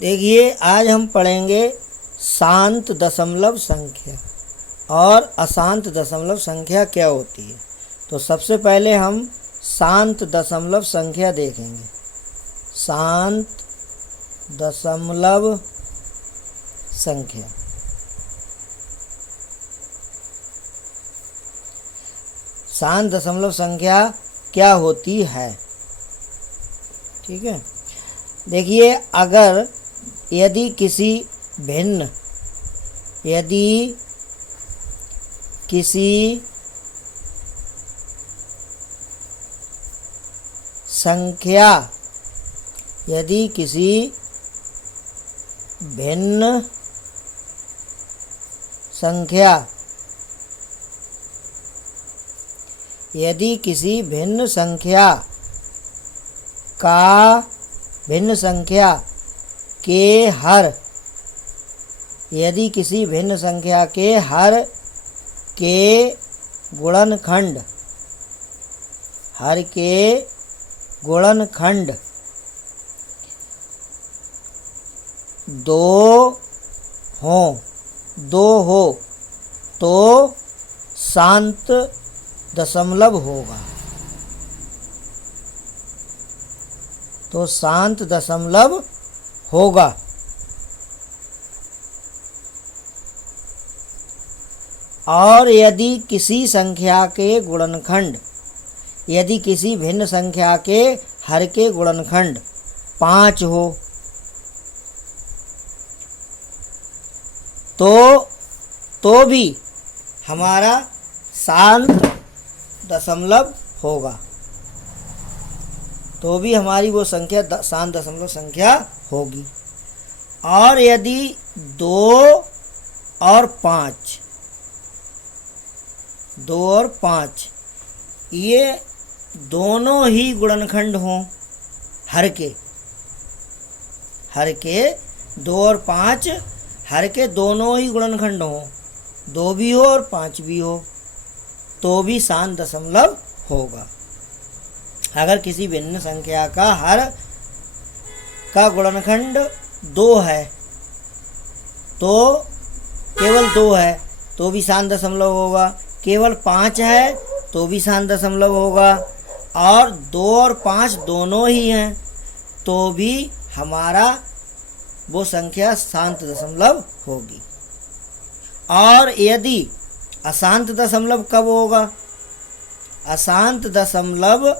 देखिए, आज हम पढ़ेंगे शांत दशमलव संख्या और अशांत दशमलव संख्या क्या होती है। तो सबसे पहले हम शांत दशमलव संख्या देखेंगे। शांत दशमलव संख्या। शांत दशमलव संख्या क्या होती है, ठीक है। देखिए, अगर यदि किसी भिन्न संख्या के हर के गुणनखंड दो हो तो शांत दशमलव होगा। और यदि किसी भिन्न संख्या के हर के गुणनखंड 5 हो तो भी हमारा शांत दशमलव होगा। तो भी हमारी वो संख्या शांत दशमलव संख्या होगी। और यदि 2 और 5 ये दोनों ही गुणनखंड हों, हर के 2 और 5 हर के दोनों ही गुणनखंड हों, 2 भी हो और 5 भी हो, तो भी शांत दशमलव होगा। अगर किसी भिन्न संख्या का हर का गुणनखंड 2 है, तो केवल 2 है तो भी शांत दशमलव होगा। केवल 5 है तो भी शांत दशमलव होगा। और 2 और 5 दोनों ही हैं तो भी हमारा वो संख्या शांत दशमलव होगी। और यदि अशांत दशमलव कब होगा? अशांत दशमलव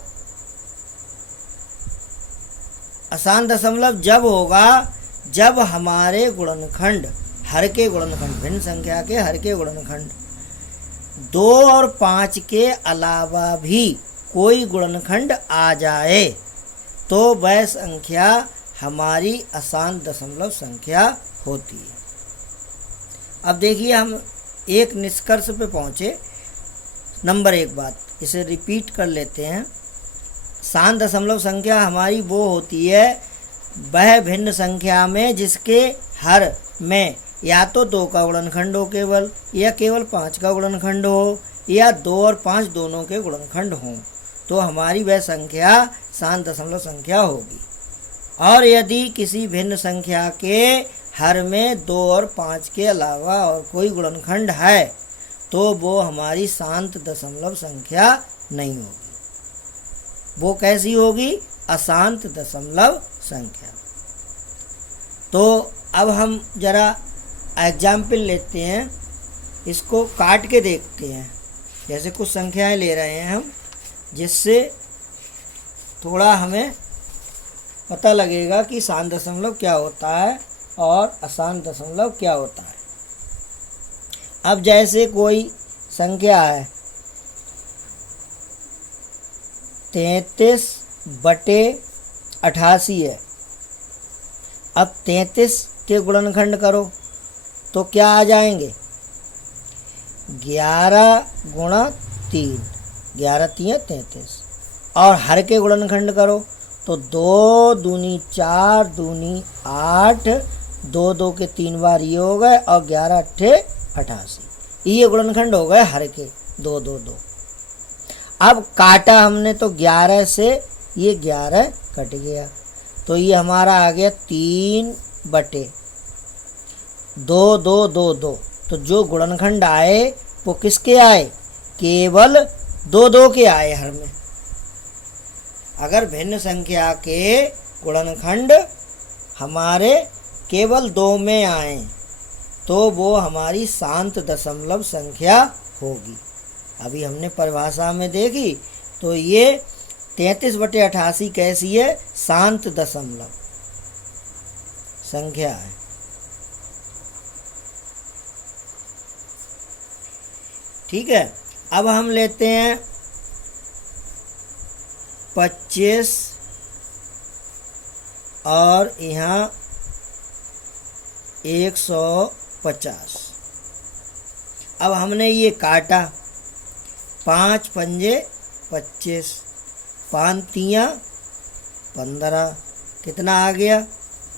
जब होगा जब हमारे गुणनखंड भिन्न संख्या के हर के गुणनखंड 2 और 5 के अलावा भी कोई गुणनखंड आ जाए, तो वह संख्या हमारी अशांत दशमलव संख्या होती है। अब देखिए, हम एक निष्कर्ष पे पहुँचे। नंबर 1 बात, इसे रिपीट कर लेते हैं। शांत दशमलव संख्या हमारी वो होती है, वह भिन्न संख्या में जिसके हर में या तो 2 का गुणनखंड हो केवल, या केवल 5 का गुणनखंड हो, या 2 और 5 दोनों के गुणनखंड हों, तो हमारी वह संख्या शांत दशमलव संख्या होगी। और यदि किसी भिन्न संख्या के हर में 2 और 5 के अलावा और कोई गुणनखंड है, तो वो हमारी शांत दशमलव संख्या नहीं होगी। वो कैसी होगी? अशांत दशमलव संख्या। तो अब हम जरा एग्जाम्पल लेते हैं, इसको काट के देखते हैं। जैसे कुछ संख्याएं ले रहे हैं हम, जिससे थोड़ा हमें पता लगेगा कि शांत दशमलव क्या होता है और अशांत दशमलव क्या होता है। अब जैसे कोई संख्या है 33/88 है। अब 33 के गुणनखंड करो तो क्या आ जाएंगे? 11 गुणा 3, 11 3 33। और हर के गुणनखंड करो तो 2 दूनी 4 दूनी 8, 2 2 के 3 बार ये हो गए, और 11 8 88। ये गुणनखंड हो गए हर के 2 2 2। अब काटा हमने तो 11 से ये 11 कट गया, तो ये हमारा आ गया 3 बटे 2 2 2 2। तो जो गुणनखंड आए वो किसके आए? केवल 2 2 के आए हर में। अगर भिन्न संख्या के गुणनखंड हमारे केवल 2 में आए तो वो हमारी शांत दशमलव संख्या होगी। अभी हमने परिभाषा में देखी तो ये 33/88 कैसी है? शांत दशमलव संख्या है। ठीक है। अब हम लेते हैं 25 और यहाँ 150। अब हमने ये काटा, 5 पंजे 25, 5 तियाँ 15, कितना आ गया?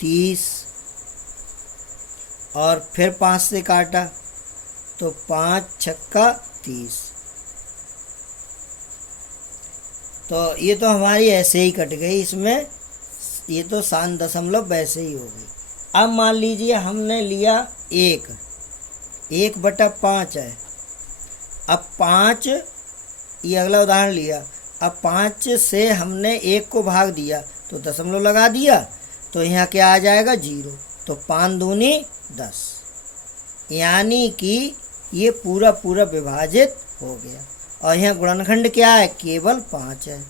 30। और फिर 5 से काटा तो 5 छक्का 30। तो ये तो हमारी ऐसे ही कट गई, इसमें ये तो शांत दशमलव वैसे ही हो गई। अब मान लीजिए हमने लिया 1/5 है। अब 5, ये अगला उदाहरण लिया। अब 5 से हमने 1 को भाग दिया तो दशमलव लगा दिया, तो यहाँ क्या आ जाएगा? 0। तो 5 दूनी 10, यानी कि ये पूरा पूरा विभाजित हो गया। और यहाँ गुणनखंड क्या है? केवल 5 है।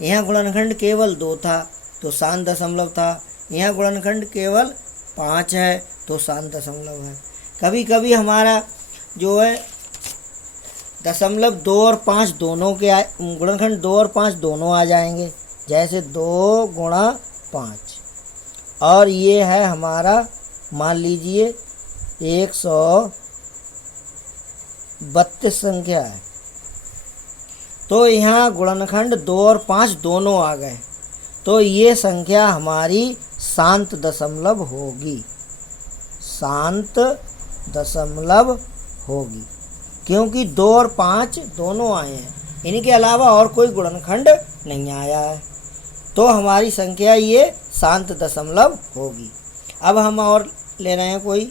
यहाँ गुणनखंड केवल 2 था तो शांत दशमलव था। यहाँ गुणनखंड केवल 5 है तो शांत दशमलव है। कभी कभी हमारा जो है दशमलव 2 और 5 दोनों के गुणनखंड 2 और 5 दोनों आ जाएंगे, जैसे 2 गुणा 5। और ये है हमारा, मान लीजिए 132 संख्या है, तो यहाँ गुणनखंड 2 और 5 दोनों आ गए, तो ये संख्या हमारी शांत दशमलव होगी। शांत दशमलव होगी क्योंकि 2 और 5 दोनों आए हैं, इनके अलावा और कोई गुणनखंड नहीं आया है, तो हमारी संख्या ये शांत दशमलव होगी। अब हम और ले रहे हैं कोई,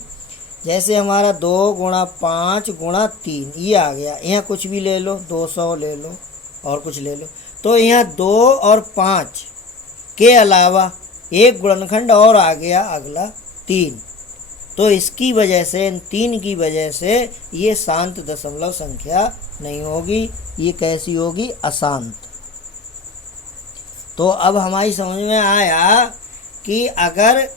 जैसे हमारा 2 गुणा 5 गुणा 3 ये आ गया। यहाँ कुछ भी ले लो, 200 ले लो और कुछ ले लो, तो यहाँ 2 और 5 के अलावा एक गुणनखंड और आ गया, अगला 3। तो इसकी वजह से, इन 3 की वजह से ये शांत दशमलव संख्या नहीं होगी। ये कैसी होगी? अशांत। तो अब हमारी समझ में आया कि अगर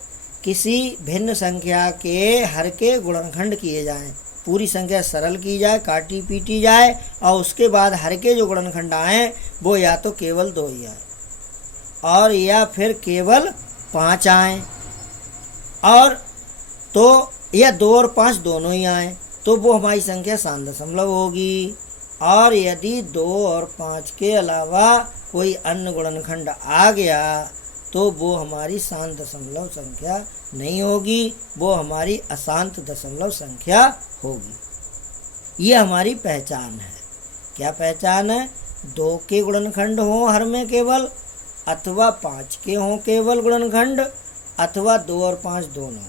किसी भिन्न संख्या के हर के गुणनखंड किए जाएं, पूरी संख्या सरल की जाए, काटी पीटी जाए, और उसके बाद हर के जो गुणनखंड आए वो या तो केवल 2 ही आए और या फिर केवल 5 आए, और तो या 2 और 5 दोनों ही आए, तो वो हमारी संख्या शांत दशमलव होगी। और यदि 2 और 5 के अलावा कोई अन्य गुणनखंड आ गया तो वो हमारी शांत दशमलव संख्या नहीं होगी, वो हमारी अशांत दशमलव संख्या होगी। ये हमारी पहचान है। क्या पहचान है? 2 के गुणनखंड हों हर में केवल, अथवा 5 के हों केवल गुणनखंड, अथवा 2 और 5 दोनों,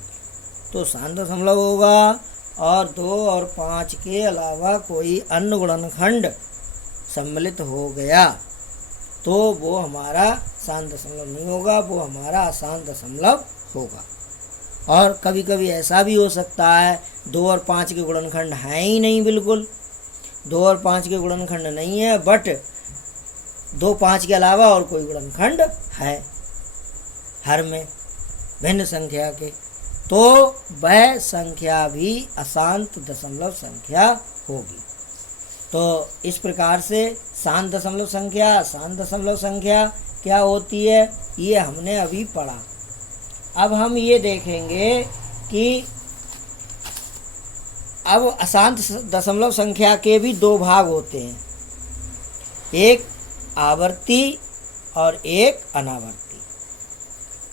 तो शांत दशमलव होगा। और 2 और 5 के अलावा कोई अन्य गुणनखंड सम्मिलित हो गया तो वो हमारा शांत दशमलव नहीं होगा, वो हमारा अशांत दशमलव होगा। और कभी कभी ऐसा भी हो सकता है 2 और 5 के गुणनखंड हैं ही नहीं, बिल्कुल 2 और 5 के गुणनखंड नहीं है, बट 2 5 के अलावा और कोई गुणनखंड है हर में भिन्न संख्या के, तो वह संख्या भी अशांत दशमलव संख्या होगी। तो इस प्रकार से शांत दशमलव संख्या, अशांत दशमलव संख्या क्या होती है, ये हमने अभी पढ़ा। अब हम ये देखेंगे कि अब अशांत दशमलव संख्या के भी 2 भाग होते हैं, एक आवर्ती और एक अनावर्ती।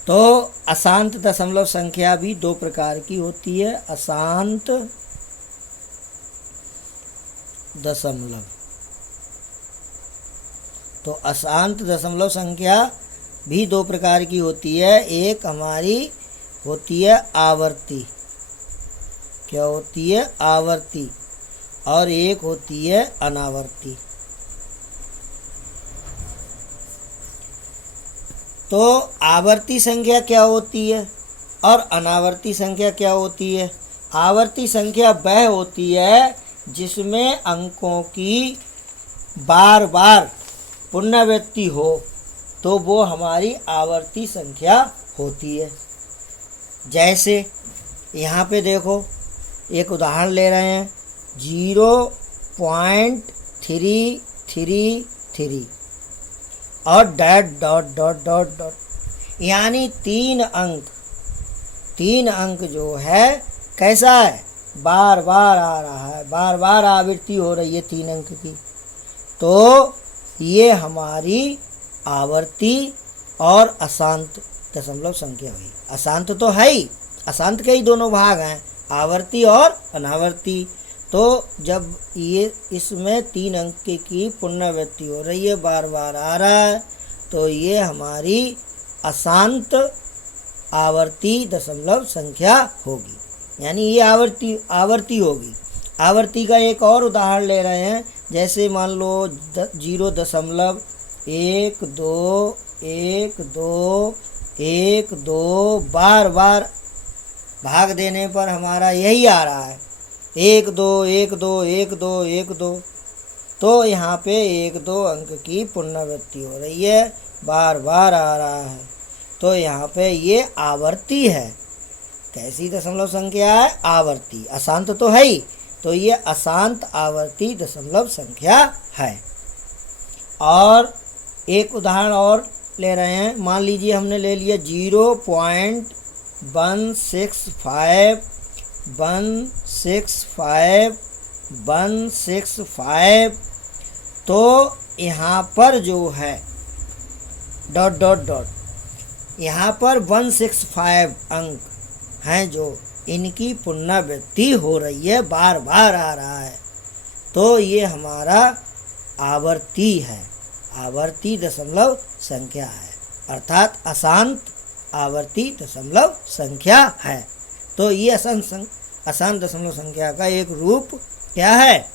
तो अशांत दशमलव संख्या भी 2 प्रकार की होती है। अशांत दशमलव, तो अशांत दशमलव संख्या भी 2 प्रकार की होती है। एक हमारी होती है आवर्ती। क्या होती है? आवर्ती। और एक होती है अनावर्ती। तो आवर्ती संख्या क्या होती है और अनावर्ती संख्या क्या होती है? आवर्ती संख्या वह होती है जिसमें अंकों की बार बार पुनरावृत्ति हो, तो वो हमारी आवर्ती संख्या होती है। जैसे यहाँ पे देखो, एक उदाहरण ले रहे हैं, 0.333 और dot dot dot dot dot, यानी 3 अंक जो है कैसा है? बार बार आ रहा है, बार बार आवृत्ति हो रही है 3 अंक की। तो ये हमारी आवर्ती और अशांत दशमलव संख्या हुई। अशांत तो है ही, अशांत के ही दोनों भाग हैं, आवर्ती और अनावर्ती। तो जब ये इसमें 3 अंक की पुनरावृत्ति हो रही है, बार बार आ रहा है, तो ये हमारी अशांत आवर्ती दशमलव संख्या होगी, यानी ये आवर्ती होगी। आवर्ती का एक और उदाहरण ले रहे हैं, जैसे मान लो 0.121212 बार बार भाग देने पर हमारा यही आ रहा है, 1 2 1 2 1 2 1 2। तो यहाँ पे 1 2 अंक की पुनरावृत्ति हो रही है, बार बार आ रहा है, तो यहाँ पे ये आवर्ती है। कैसी दशमलव संख्या है? आवर्ती। अशांत तो है ही, तो ये अशांत आवर्ती दशमलव संख्या है। और एक उदाहरण और ले रहे हैं, मान लीजिए हमने ले लिया 0.165 तो यहाँ पर जो है डॉट डॉट डॉट, यहाँ पर 165 अंक हैं जो इनकी पुनरावृत्ति हो रही है, बार बार आ रहा है, तो ये हमारा आवर्ती है, आवर्ती दशमलव संख्या है, अर्थात अशांत आवर्ती दशमलव संख्या है। तो ये अशांत दशमलव संख्या का एक रूप क्या है?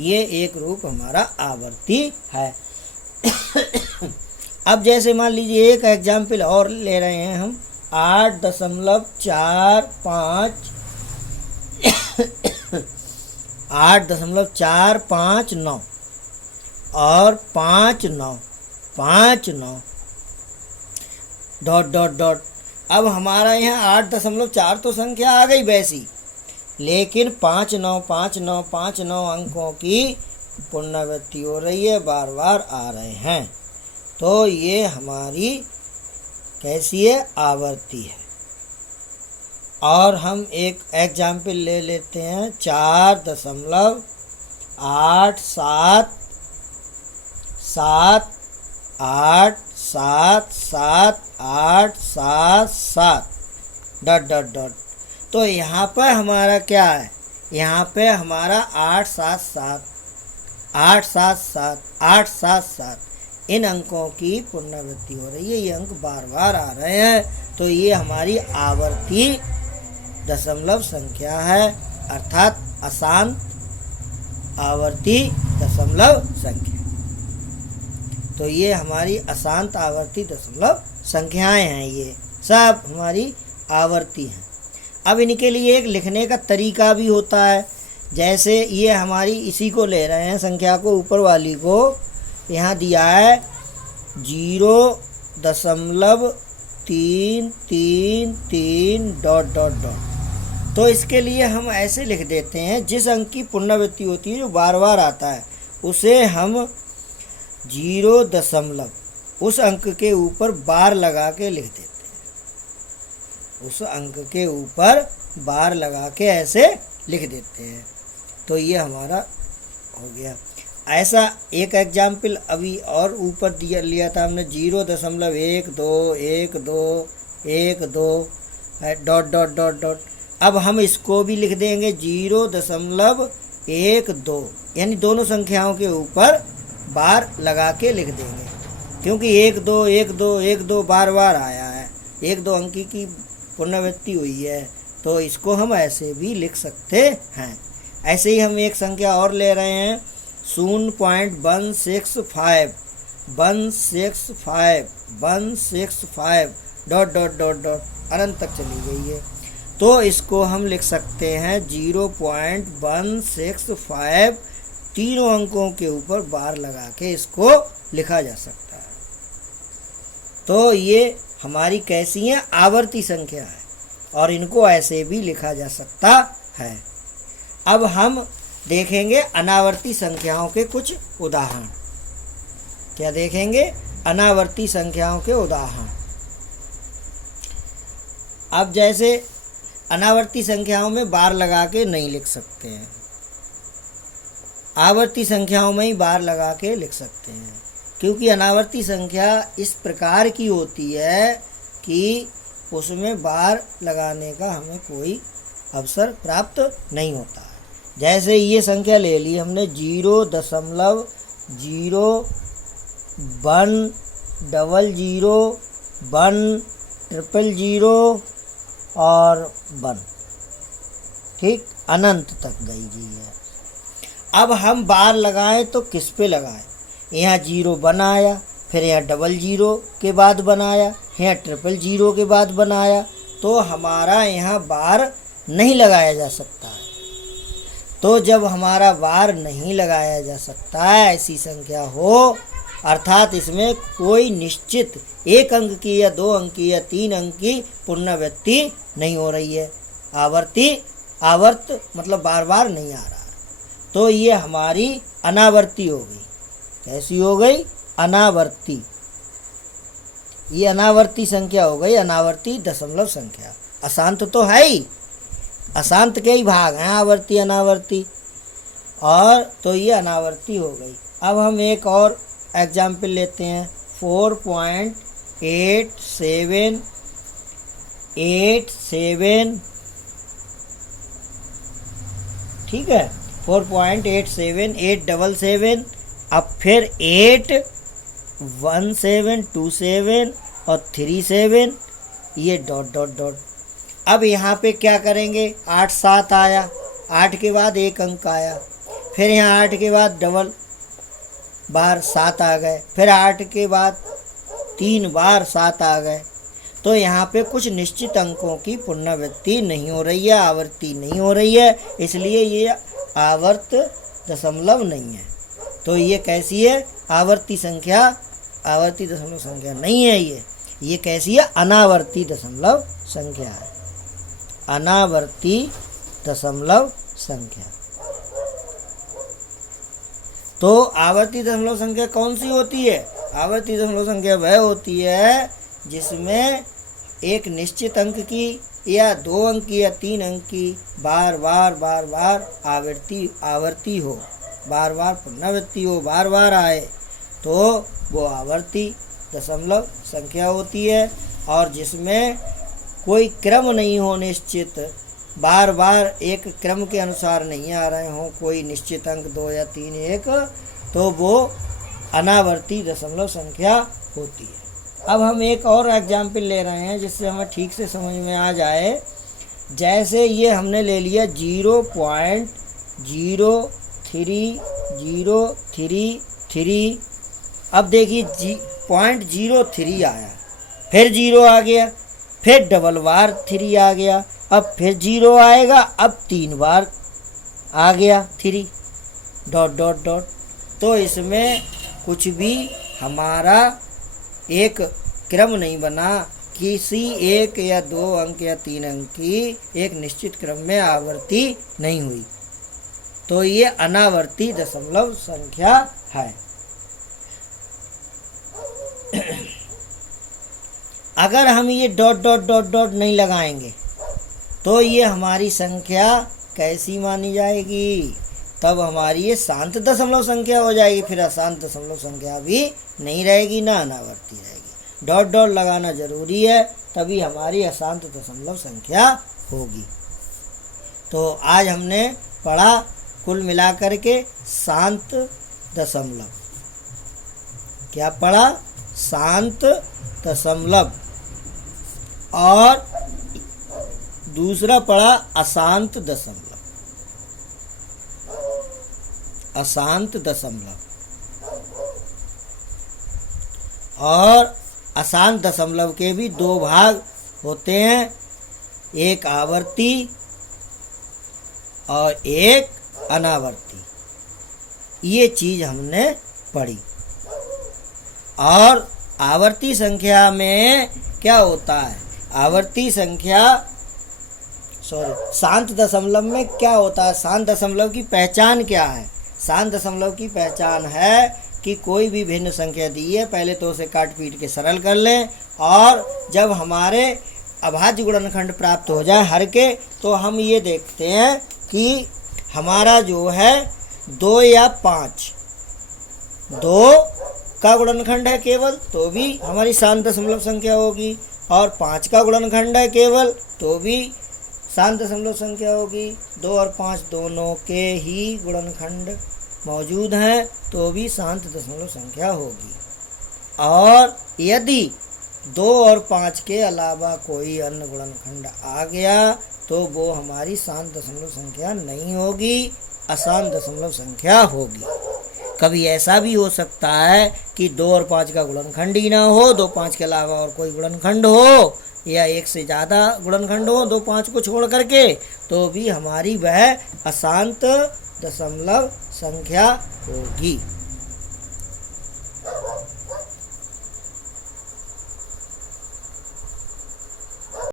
ये एक रूप हमारा आवर्ती है। अब जैसे मान लीजिए एक एग्जाम्पल और ले रहे हैं हम, 8.459 और 59 डॉट डॉट डॉट। अब हमारा यहाँ 8.4 तो संख्या आ गई वैसी, लेकिन 59 अंकों की पुनरावृत्ति हो रही है, बार बार आ रहे हैं, तो ये हमारी कैसी है? आवर्ती है। और हम एक एग्जाम्पल ले लेते हैं, 4.787878787 डॉट डॉट डॉट। तो यहाँ पर हमारा क्या है? यहाँ पे हमारा 877 इन अंकों की पुनरावृत्ति हो रही है, ये अंक बार बार आ रहे हैं, तो ये हमारी आवर्ती दशमलव संख्या है, अर्थात अशांत आवर्ती दशमलव संख्या। तो ये हमारी अशांत आवर्ती दशमलव संख्याएं हैं, ये सब हमारी आवर्ती हैं। अब इनके लिए एक लिखने का तरीका भी होता है, जैसे ये हमारी इसी को ले रहे हैं, संख्या को, ऊपर वाली को, यहाँ दिया है 0.333 डॉट डॉट डॉट। तो इसके लिए हम ऐसे लिख देते हैं, जिस अंक की पुनरावृत्ति होती है जो बार बार आता है, उसे हम 0 उस अंक के ऊपर बार लगा के लिख देते हैं, उस अंक के ऊपर बार लगा के ऐसे लिख देते हैं, तो ये हमारा हो गया। ऐसा एक एग्जाम्पल अभी और ऊपर दिया लिया था हमने, 0.1212 डॉट डॉट डॉट डॉट। अब हम इसको भी लिख देंगे 0.12, यानी दोनों संख्याओं के ऊपर बार लगा के लिख देंगे, क्योंकि 1 2 1 2 1 2 बार बार आया है, 1 2 अंकी की पुनरावृत्ति हुई है, तो इसको हम ऐसे भी लिख सकते हैं। ऐसे ही हम एक संख्या और ले रहे हैं 0.165 डॉट डॉट डॉट डॉट अनंत तक चली गई है। तो इसको हम लिख सकते हैं 0.165, तीनों अंकों के ऊपर बार लगा के इसको लिखा जा सकता है। तो ये हमारी कैसी है, आवर्ती संख्या है, और इनको ऐसे भी लिखा जा सकता है। अब हम देखेंगे अनावर्ती संख्याओं के कुछ उदाहरण। क्या देखेंगे? अनावर्ती संख्याओं के उदाहरण। अब जैसे अनावर्ती संख्याओं में बार लगा के नहीं लिख सकते हैं, आवर्ती संख्याओं में ही बार लगा के लिख सकते हैं, क्योंकि अनावर्ती संख्या इस प्रकार की होती है कि उसमें बार लगाने का हमें कोई अवसर प्राप्त नहीं होता है। जैसे ये संख्या ले ली हमने 0.1001000 और 1, ठीक, अनंत तक गई जी है। अब हम बार लगाएं तो किस पे लगाएं? यहाँ 0 बनाया, फिर यहाँ 00 के बाद बनाया, यहाँ 000 के बाद बनाया, तो हमारा यहाँ बार नहीं लगाया जा सकता है। तो जब हमारा बार नहीं लगाया जा सकता है, ऐसी संख्या हो, अर्थात इसमें कोई निश्चित 1 अंक की या 2 अंक की या 3 अंक की पुनरावृत्ति नहीं हो रही है, आवर्त मतलब बार बार नहीं आ रहा है, तो ये हमारी अनावर्ती हो गई। कैसी हो गई? अनावर्ती। ये अनावर्ती संख्या हो गई, अनावर्ती दशमलव संख्या। अशांत तो है ही, अशांत के ही भाग हैं आवर्ती अनावर्ती, और तो ये अनावर्ती हो गई। अब हम एक और एग्जाम्पल लेते हैं 4.8787, ठीक है, 4.87877, अब फिर 81727 और 37, ये डॉट डॉट डॉट। अब यहाँ पे क्या करेंगे? 8 7 आया, 8 के बाद 1 अंक आया, फिर यहाँ 8 के बाद डबल बार 7 आ गए, फिर 8 के बाद 3 बार 7 आ गए। तो यहाँ पे कुछ निश्चित अंकों की पुनरावृत्ति नहीं हो रही है, आवर्ती नहीं हो रही है, इसलिए ये आवर्त दशमलव नहीं है। तो ये कैसी है? आवर्ती संख्या, आवर्ती दशमलव संख्या नहीं है। ये कैसी है? अनावर्ती दशमलव संख्या है, अनावर्ती दशमलव संख्या। तो आवर्ती दशमलव संख्या कौन सी होती है? आवर्ती दशमलव संख्या वह होती है जिसमें एक निश्चित अंक की या 2 अंक की या 3 अंक की बार बार आवर्ती हो, बार बार पुनरावृत्ति हो, बार बार आए, तो वो आवर्ती दशमलव संख्या होती है। और जिसमें कोई क्रम नहीं हो निश्चित, बार बार एक क्रम के अनुसार नहीं आ रहे हों, कोई निश्चित अंक 2 या 3 1, तो वो अनावर्ती दशमलव संख्या होती है। अब हम एक और एग्जाम्पल ले रहे हैं जिससे हमें ठीक से समझ में आ जाए। जैसे ये हमने ले लिया 0.03033, अब देखिए 0.03 आया, फिर 0 आ गया, फिर डबल बार 3 आ गया, अब फिर 0 आएगा, अब 3 बार आ गया 3 डॉट डॉट डॉट। तो इसमें कुछ भी हमारा एक क्रम नहीं बना, किसी 1 या 2 अंक या 3 अंक की एक निश्चित क्रम में आवर्ती नहीं हुई, तो ये अनावर्ती दशमलव संख्या है। अगर हम ये डॉट डॉट डॉट डॉट नहीं लगाएंगे तो ये हमारी संख्या कैसी मानी जाएगी? तब हमारी ये शांत दशमलव संख्या हो जाएगी, फिर अशांत दशमलव संख्या भी नहीं रहेगी, ना अनावर्ती रहेगी। डॉट डॉट लगाना जरूरी है, तभी हमारी अशांत दशमलव संख्या होगी। तो आज हमने पढ़ा कुल मिलाकर के शांत दशमलव। क्या पढ़ा? शांत दशमलव। और दूसरा पड़ा अशांत दशमलव। अशांत दशमलव और अशांत दशमलव के भी दो भाग होते हैं, एक आवर्ती और एक अनावर्ती। ये चीज हमने पढ़ी। और आवर्ती संख्या में क्या होता है, आवर्ती संख्या शांत दशमलव में क्या होता है, शांत दशमलव की पहचान क्या है? शांत दशमलव की पहचान है कि कोई भी भिन्न संख्या दी है, पहले तो उसे काट पीट के सरल कर लें, और जब हमारे अभाज्य गुणनखंड प्राप्त हो जाए हर के, तो हम ये देखते हैं कि हमारा जो है 2 या 5, 2 का गुणनखंड है केवल, तो भी हमारी शांत दशमलव संख्या होगी, और 5 का गुणनखंड है केवल, तो भी शांत दशमलव संख्या होगी। 2 और 5 दोनों के ही गुणनखंड मौजूद हैं, तो भी शांत दशमलव संख्या होगी। और यदि 2 और 5 के अलावा कोई अन्य गुणनखंड आ गया, तो वो हमारी शांत दशमलव संख्या नहीं होगी, अशांत दशमलव संख्या होगी। कभी ऐसा भी हो सकता है कि 2 और 5 का गुणनखंड ही ना हो, 2 5 के अलावा और कोई गुणनखंड हो, या एक से ज़्यादा गुणनखंड हो 2 5 को छोड़ करके, तो भी हमारी वह अशांत दशमलव संख्या होगी।